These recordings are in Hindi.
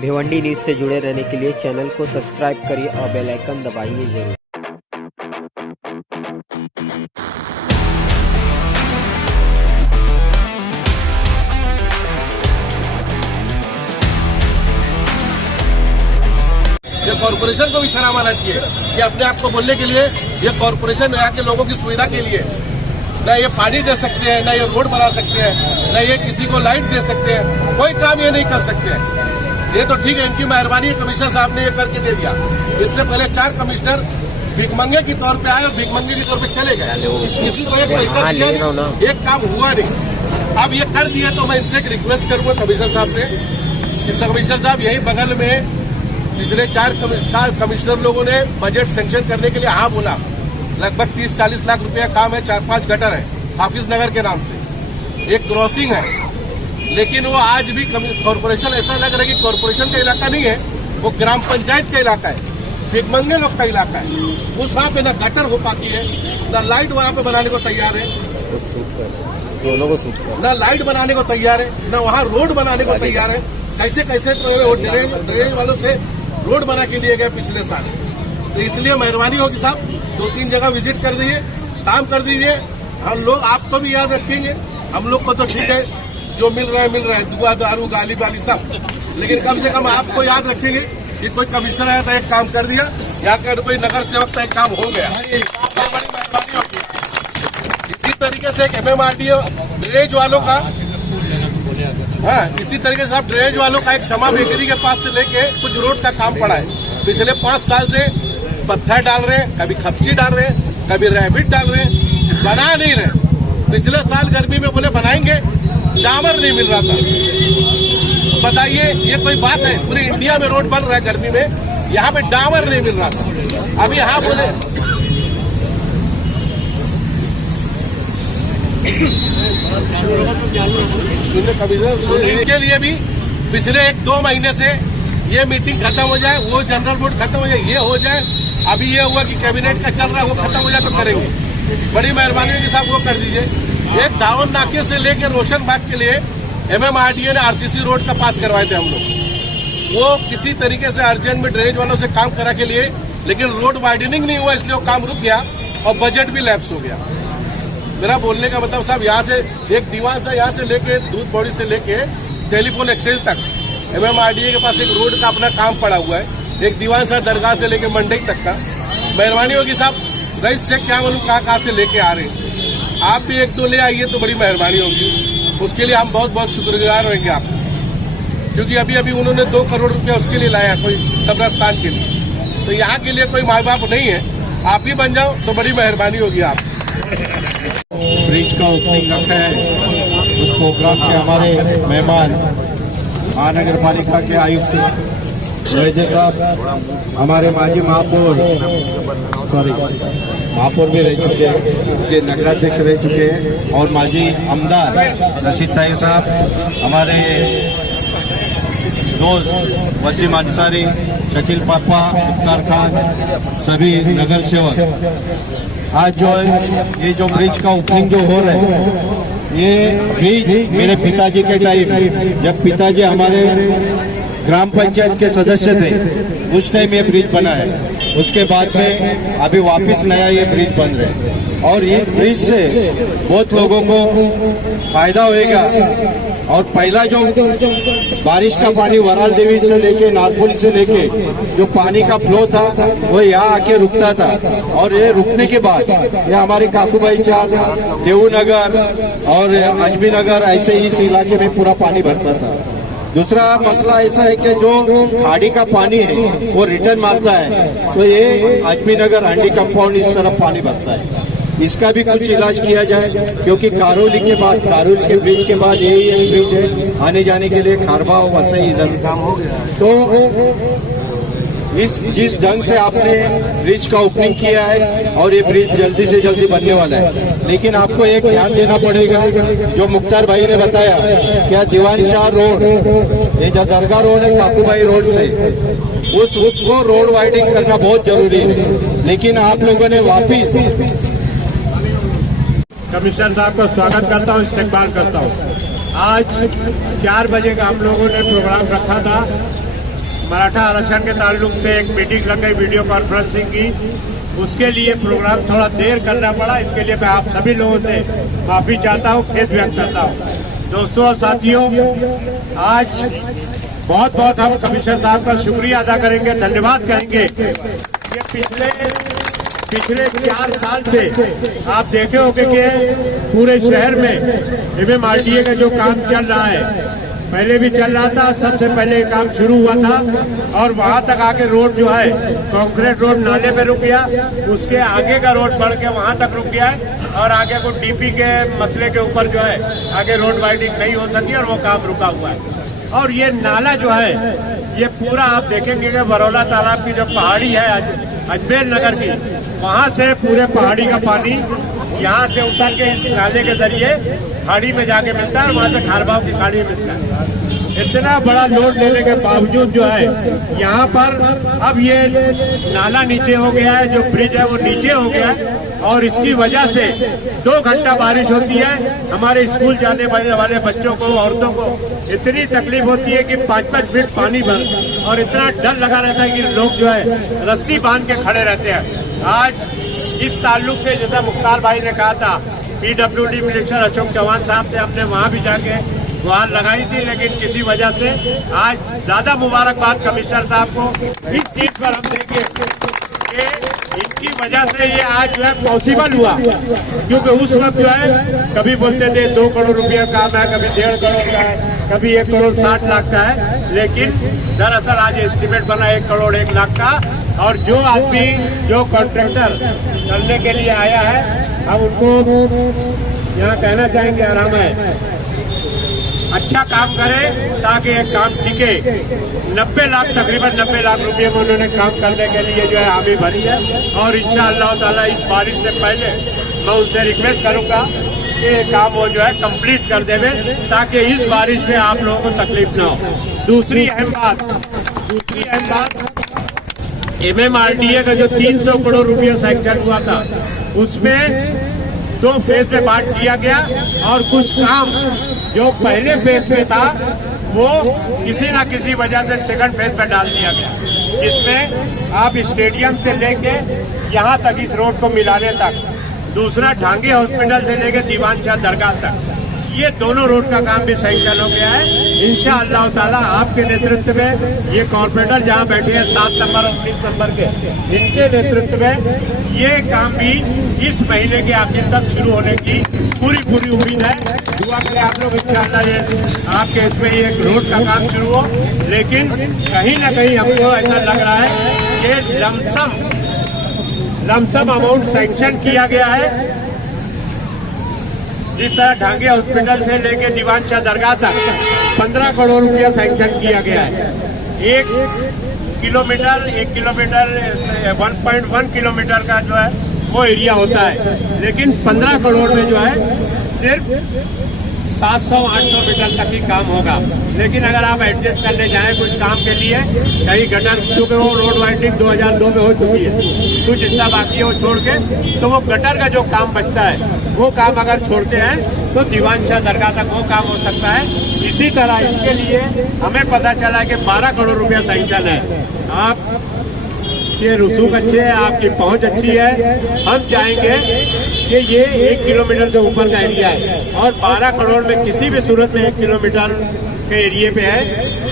भिवंडी न्यूज़ से जुड़े रहने के लिए चैनल को सब्सक्राइब करिए और बेल आइकन दबाइए जरूर। ये कॉर्पोरेशन को भी शर्म आना चाहिए कि अपने आप को बोलने के लिए ये कॉर्पोरेशन यहाँ के लोगों की सुविधा के लिए न ये पानी दे सकते हैं, न ये रोड बना सकते हैं, न ये किसी को लाइट दे सकते हैं, कोई काम ये नहीं कर सकते हैं। ये तो ठीक है, इनकी मेहरबानी कमिश्नर साहब ने ये करके दे दिया। इससे पहले 4 कमिश्नर भिखमंगे के तौर पे आए और भिखमंगे के तौर पे चले गए, किसी को एक पैसा दिया नहीं, एक काम हुआ नहीं। अब ये कर दिया तो मैं इनसे एक रिक्वेस्ट करूंगा कमिश्नर साहब से कि कमिश्नर साहब यही बगल में पिछले 4 कमिश्नर लोगों ने बजट सैंक्शन करने के लिए हाँ बोला। लगभग 30-40 लाख रुपया काम है, 4-5 गटर है हाफिज नगर के नाम से, एक क्रॉसिंग है, लेकिन वो आज भी कॉर्पोरेशन ऐसा लग रहा है कि कॉर्पोरेशन का इलाका नहीं है, वो ग्राम पंचायत का इलाका है, भिखमंगे लोग का इलाका है। उस वहाँ पे न गटर हो पाती है, न लाइट वहाँ पे बनाने को तैयार है, दोनों को न लाइट बनाने को तैयार है, न वहाँ रोड बनाने को तैयार है। कैसे कैसे तो ड्रेनेज वालों से रोड बना के लिए गए पिछले साल। तो इसलिए मेहरबानी होगी साहब 2-3 जगह विजिट कर दीजिए, काम कर दीजिए। हम लोग आपको भी याद रखेंगे, हम लोग को तो ठीक है जो मिल रहा है दुआ दारू गाली बाली सब, लेकिन कम से कम आपको याद रखेंगे कि कोई कमिश्नर आया था एक काम कर दिया, यहाँ का कोई नगर सेवक का एक काम हो गया, ये बड़ी मेहरबानी होगी। इसी तरीके से एक MMRDA ड्रेनेज वालों का इसी तरीके से आप ड्रेनेज वालों का एक क्षमा बेकरी के पास से लेके कुछ रोड का काम पड़ा है। पिछले 5 साल से पत्थर डाल रहे हैं, कभी खपची डाल रहे हैं, कभी रैबिट डाल रहे हैं, बना नहीं रहे। पिछले साल गर्मी में बोले बनाएंगे, डामर नहीं मिल रहा था। बताइए ये कोई बात है? पूरे इंडिया में रोड बन रहा है गर्मी में, यहाँ पे डामर नहीं मिल रहा था। अभी यहाँ बोले के लिए भी पिछले 1-2 महीने से ये मीटिंग खत्म हो जाए, वो जनरल बोर्ड खत्म हो जाए, ये हो जाए। अभी ये हुआ कि कैबिनेट का चल रहा है, वो खत्म हो जाए तो करेंगे। बड़ी मेहरबानी होगी साहब, वो कर दीजिए। एक धावन नाके से लेकर रोशन बाग के लिए MMRDA ने RCC रोड का पास करवाए थे हम लोग। वो किसी तरीके से अर्जेंट में ड्रेनेज वालों से काम करा के लिए, लेकिन रोड वाइडनिंग नहीं हुआ, इसलिए वो काम रुक गया और बजट भी लैप्स हो गया। मेरा बोलने का मतलब साहब यहाँ से एक दीवार से यहाँ से लेके दूध बॉडी से लेके टेलीफोन एक्सचेंज तक MMRDA के पास एक रोड का अपना काम पड़ा हुआ है, एक दीवान से दरगाह से लेके मंडई तक का। मेहरबानी होगी साहब, रईस से क्या मालूम कहाँ से लेके आ रहे हैं, आप भी 1-2 ले आइए तो बड़ी मेहरबानी होगी। उसके लिए हम बहुत बहुत शुक्रगुजार रहेंगे आप, क्योंकि अभी अभी उन्होंने 2 करोड़ रुपया उसके लिए लाया कोई कब्रस्तान के लिए। तो यहाँ के लिए कोई माँ बाप नहीं है, आप ही बन जाओ तो बड़ी मेहरबानी होगी आप। ब्रिज का ओपनिंग रखा है, उस प्रोग्राम के हमारे मेहमान महानगर पालिका के आयुक्त वैद्य साहब, हमारे माजी महापौर भी रह चुके हैं, के नगराध्यक्ष रह चुके हैं, और माजी आमदार रशीद ताहिर साहब, हमारे दोस्त वसीम अंसारी, शकील पापा, इफ्तार खान, सभी नगर सेवक। आज जो है ये जो ब्रिज का ओपनिंग जो हो रहा है, ये ब्रिज मेरे पिताजी के टाइम, जब पिताजी हमारे ग्राम पंचायत के सदस्य थे, उस टाइम ये ब्रिज बना है। उसके बाद में अभी वापस नया ये ब्रिज बन रहा है, और इस ब्रिज से बहुत लोगों को फायदा होएगा। और पहला जो बारिश का पानी वराल देवी से लेके नारपुल से लेके जो पानी का फ्लो था वो यहाँ आके रुकता था, और ये रुकने के बाद ये हमारे काकूबाई चाल, देवनगर और अजमी नगर, ऐसे इस इलाके में पूरा पानी भरता था। दूसरा मसला ऐसा है कि जो खाड़ी का पानी है वो रिटर्न मारता है, तो ये अजमी नगर हांडी कंपाउंड इस तरफ पानी भरता है। इसका भी कुछ इलाज किया जाए, क्योंकि कारोली के बाद, कारोली के ब्रिज के बाद यही एक ब्रिज है आने जाने के लिए, खारबा वसई इधर काम हो गया। तो जिस ढंग से आपने ब्रिज का ओपनिंग किया है, और ये ब्रिज जल्दी से जल्दी बनने वाला है, लेकिन आपको एक ध्यान देना पड़ेगा, जो मुख्तार भाई ने बताया क्या दीवान शाह रोड, ये जो दरगाह रोड है काकूबाई रोड से, उसको रोड वाइडिंग करना बहुत जरूरी है। लेकिन आप लोगों ने वापिस कमिश्नर साहब का स्वागत करता हूँ, इस्तेकबाल करता हूँ। आज 4 बजे का हम लोगों ने प्रोग्राम रखा था, मराठा आरक्षण के ताल्लुक से एक मीटिंग लग गई वीडियो कॉन्फ्रेंसिंग की, उसके लिए प्रोग्राम थोड़ा देर करना पड़ा। इसके लिए मैं आप सभी लोगों से माफी चाहता हूँ, खेद व्यक्त करता हूँ। दोस्तों और साथियों, आज बहुत बहुत हम कमिश्नर साहब का शुक्रिया अदा करेंगे, धन्यवाद कहेंगे। ये पिछले 4 साल से आप देखे होंगे कि पूरे शहर में MMRDA का जो काम चल रहा है, पहले भी चल रहा था, सबसे पहले काम शुरू हुआ था और वहां तक आके रोड जो है कंक्रीट रोड नाले पे रुक गया, उसके आगे का रोड बढ़ के वहां तक रुक गया है और आगे को DP के मसले के ऊपर जो है आगे रोड वाइडिंग नहीं हो सकी और वो काम रुका हुआ है। और ये नाला जो है ये पूरा आप देखेंगे कि बरौला तालाब की जो पहाड़ी है अजमेर नगर की, वहाँ से पूरे पहाड़ी का पानी यहाँ से उतर के इस नाले के जरिए खाड़ी में जाके मिलता है और वहाँ से खारबाव की खाड़ी में मिलता है। इतना बड़ा लोड लेने के बावजूद जो है यहाँ पर अब ये नाला नीचे हो गया है, जो ब्रिज है वो नीचे हो गया है और इसकी वजह से 2 घंटा बारिश होती है, हमारे स्कूल जाने वाले बच्चों को, औरतों को इतनी तकलीफ होती है कि 5-5 फीट पानी भर और इतना डर लगा रहता है कि लोग जो है रस्सी बांध के खड़े रहते हैं। आज इस ताल्लुक से जैसा मुख्तार भाई ने कहा था, PWD मिनिस्टर अशोक चौहान साहब थे, हमने वहाँ भी जाके गुहार लगाई थी, लेकिन किसी वजह से आज ज्यादा मुबारकबाद कमिश्नर साहब को इस चीज पर हम देंगे कि इनकी वजह से ये आज जो है पॉसिबल हुआ। क्योंकि उस वक्त जो है कभी बोलते थे 2 करोड़ रुपया काम है, कभी 1.5 करोड़ का है, कभी 1 करोड़ 60 लाख का है, लेकिन दरअसल आज एस्टिमेट बना 1 करोड़ 1 लाख का। और जो आदमी जो कॉन्ट्रैक्टर करने के लिए आया है, हम उनको यहाँ कहना चाहेंगे आराम है, अच्छा काम करें ताकि ये काम टिके। 90 लाख तकरीबन 90 लाख रुपए में उन्होंने काम करने के लिए जो है हामी भरी है और इंशाअल्लाह ताला इस बारिश से पहले मैं उनसे रिक्वेस्ट करूंगा कि काम वो जो है कंप्लीट कर देवे ताकि इस बारिश में आप लोगों को तकलीफ ना हो। दूसरी अहम बात MMRDA का जो 300 करोड़ रुपया सैंक्शन हुआ था, उसमें 2 फेज में बांट दिया गया और कुछ काम जो पहले फेज में था वो किसी न किसी वजह से सेकंड फेज में डाल दिया गया, जिसमें आप स्टेडियम से लेके यहाँ तक इस रोड को मिलाने तक, दूसरा ढांगी हॉस्पिटल से लेके दीवान शाह दरगाह तक, ये दोनों रोड का काम भी सैंक्शन हो गया है। इंशाअल्लाह ताला आपके नेतृत्व में ये कॉर्पोरेटर जहाँ बैठे हैं 7 नंबर और 19 नंबर के, इनके नेतृत्व में ये काम भी इस महीने के आखिर तक शुरू होने की पूरी उम्मीद है। दुआ करें आप लोग इंशाअल्लाह ये आपके इसमें एक रोड का काम शुरू हो, लेकिन कहीं ना कहीं हमको ऐसा लग रहा है कि लमसम अमाउंट सैंक्शन किया गया है। जिस तरह ढांगे हॉस्पिटल से लेके दीवान शाह दरगाह तक 15 करोड़ रुपया सैंक्शन किया गया है। 1 किलोमीटर 1.1 किलोमीटर का जो है वो एरिया होता है, लेकिन 15 करोड़ में जो है सिर्फ 700-800 मीटर तक ही काम होगा। लेकिन अगर आप एडजस्ट करने जाएं कुछ काम के लिए, कहीं गटर, क्योंकि वो रोड वाइडिंग 2002 में हो चुकी है, कुछ हिस्सा बाकी है वो छोड़ के, तो वो गटर का जो काम बचता है वो काम अगर छोड़ते हैं तो दीवान शाह दरगाह तक वो काम हो सकता है। इसी तरह इसके लिए हमें पता चला कि 12 करोड़ रुपया सैंक्शन है। आप ये रसूख अच्छे है, आपकी पहुंच अच्छी है, हम चाहेंगे कि ये 1 किलोमीटर से ऊपर का एरिया है और 12 करोड़ में किसी भी सूरत में 1 किलोमीटर के एरिया पे है,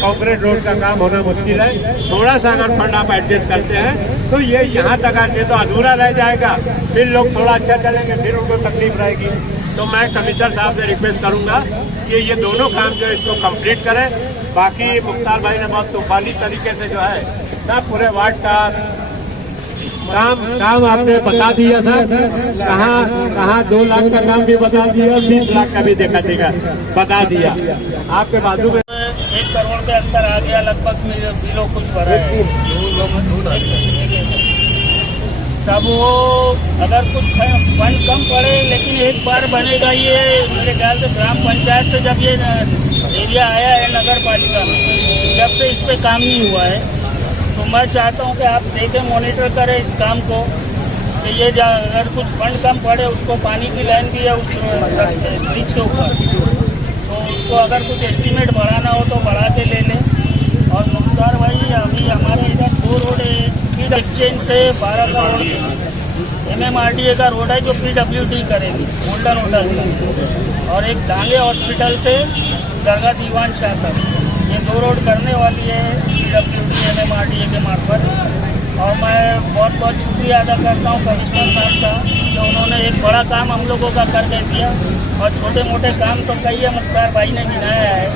कॉन्क्रीट रोड का काम होना मुश्किल है। थोड़ा सा अगर फंड आप एडजस्ट करते हैं तो ये यहाँ तक आने तो अधूरा रह जाएगा, फिर लोग थोड़ा अच्छा चलेंगे, फिर उनको तकलीफ रहेगी। तो मैं कमिश्नर साहब से रिक्वेस्ट करूंगा कि ये दोनों काम जो है इसको कंप्लीट करें। बाकी मुख्तार भाई ने बहुत तूफानी तरीके से जो है ना पूरे वार्ड का काम आपने बता दिया था, कहाँ 2 लाख का काम भी बता दिया और 20 लाख का भी बता दिया। आपके बाजू में 1 करोड़ के अंदर आ गया लगभग, किलो कुछ भरा है सब। वो अगर कुछ फंड कम पड़े, लेकिन एक बार बनेगा ये मेरे ख्याल से ग्राम पंचायत से जब ये एरिया आया है नगर पालिका में, जब से इस पे काम नहीं हुआ है। तो मैं चाहता हूँ कि आप देखें, मॉनिटर करें इस काम को कि ये अगर कुछ फंड कम पड़े, उसको पानी की लाइन भी है उस ब्रिज के ऊपर, तो उसको अगर कुछ एस्टीमेट बढ़ाना हो तो बढ़ा के ले लें। और मुख्तार भाई हमारे इधर 2 रोड है, फीड एक्सचेंज से 12 का रोड MMRDA का रोड है जो PWD करेगी गोल्डन होटल का, और एक डांगे हॉस्पिटल से दरगाह दीवान शाह तक, ये 2 रोड करने वाली है PWD MMRDA के मार्फत। और मैं बहुत बहुत शुक्रिया अदा करता हूँ कमिश्नर साहब का, जो उन्होंने एक बड़ा काम हम लोगों का करके दिया, और छोटे मोटे काम तो कई है मुख्तार भाई ने गिनाया है,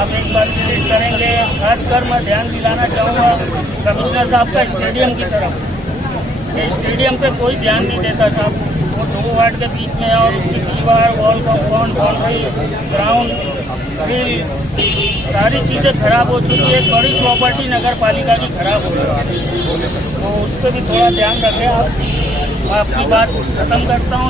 आप एक बार विजिट करेंगे। खासकर मैं ध्यान दिलाना चाहूँगा कमिश्नर साहब का स्टेडियम की तरफ, ये स्टेडियम पे कोई ध्यान नहीं देता साहब, वो 2 वार्ड के बीच में है और उसकी दीवार, wall compound, boundary, ground, grill, सारी चीज़ें खराब हो चुकी है। बड़ी प्रॉपर्टी नगर पालिका की खराब हो गई है, तो उस पर भी थोड़ा ध्यान रखें आप। आपकी बात खत्म करता हूँ।